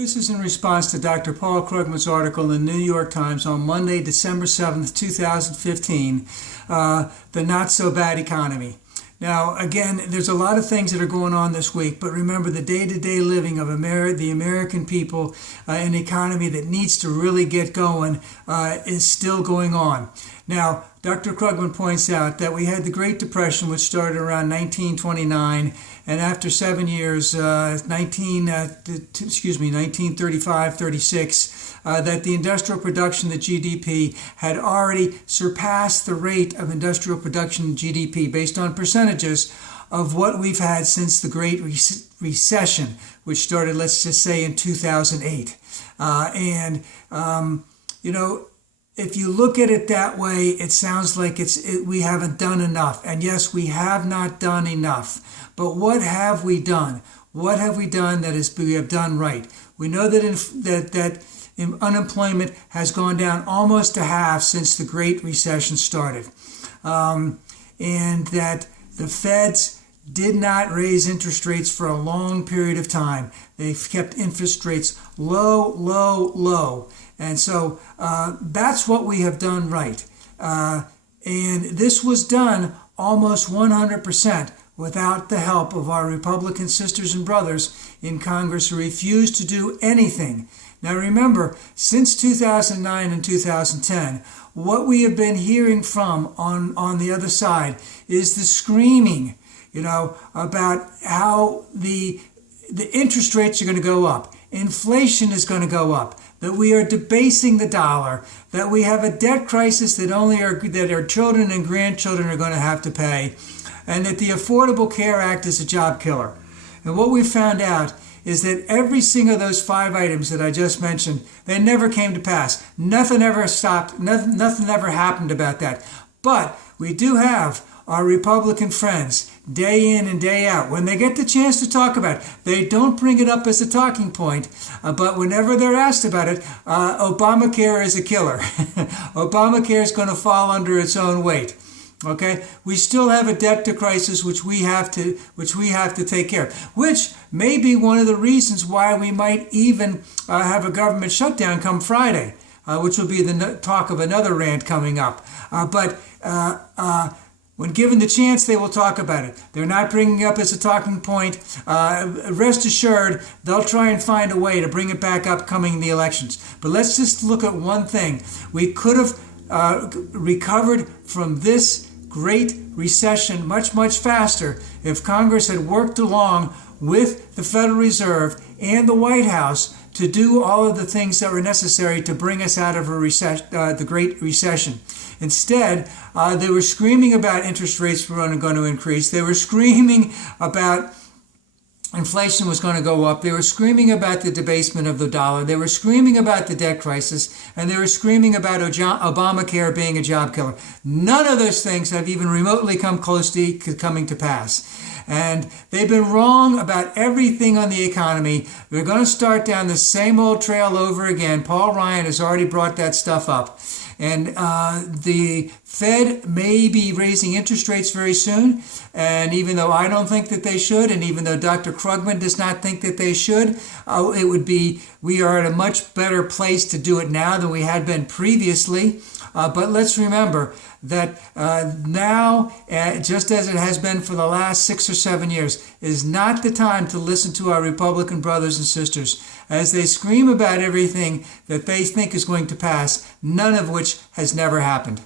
This is in response to Dr. Paul Krugman's article in the New York Times on Monday, December 7th, 2015, The Not So Bad Economy. Now, again, there's a lot of things that are going on this week, but remember the day-to-day living of the American people, an economy that needs to really get going, is still going on. Now, Dr. Krugman points out that we had the Great Depression, which started around 1929, and after 7 years, 1935-36, that the industrial production, the GDP, had already surpassed the rate of industrial production GDP based on percentages of what we've had since the Great Recession, which started, let's just say, in 2008. If you look at it that way, it sounds like we haven't done enough. And yes, we have not done enough. But what have we done? What have we done that we have done right? We know that unemployment has gone down almost to half since the Great Recession started. And that the Feds did not raise interest rates for a long period of time. They've kept interest rates low, low, low. And so that's what we have done right. And this was done almost 100% without the help of our Republican sisters and brothers in Congress who refused to do anything. Now remember, since 2009 and 2010, what we have been hearing from on the other side is the screaming, about how the interest rates are going to go up. Inflation is going to go up, that we are debasing the dollar, that we have a debt crisis that our children and grandchildren are going to have to pay, and that the Affordable Care Act is a job killer. And what we found out is that every single of those 5 items that I just mentioned, they never came to pass. Nothing ever stopped. Nothing ever happened about that. But we do have our Republican friends, day in and day out, when they get the chance to talk about it, they don't bring it up as a talking point, but whenever they're asked about it, Obamacare is a killer. Obamacare is going to fall under its own weight. Okay, we still have a debt crisis which we have to take care of, which may be one of the reasons why we might even have a government shutdown come Friday, which will be the talk of another rant coming up. When given the chance, they will talk about it. They're not bringing it up as a talking point. Rest assured, they'll try and find a way to bring it back up coming the elections. But let's just look at one thing. We could have recovered from this Great Recession much, much faster if Congress had worked along with the Federal Reserve and the White House to do all of the things that were necessary to bring us out of the Great Recession. Instead, they were screaming about interest rates were going to increase. They were screaming about inflation was going to go up. They were screaming about the debasement of the dollar. They were screaming about the debt crisis. And they were screaming about Obamacare being a job killer. None of those things have even remotely come close to coming to pass. And they've been wrong about everything on the economy. We're going to start down the same old trail over again. Paul Ryan has already brought that stuff up. And the Fed may be raising interest rates very soon. And even though I don't think that they should, and even though Dr. Krugman does not think that they should, we are at a much better place to do it now than we had been previously. But let's remember that now, just as it has been for the last 6 or 7 years, is not the time to listen to our Republican brothers and sisters as they scream about everything that they think is going to pass, none of which has never happened.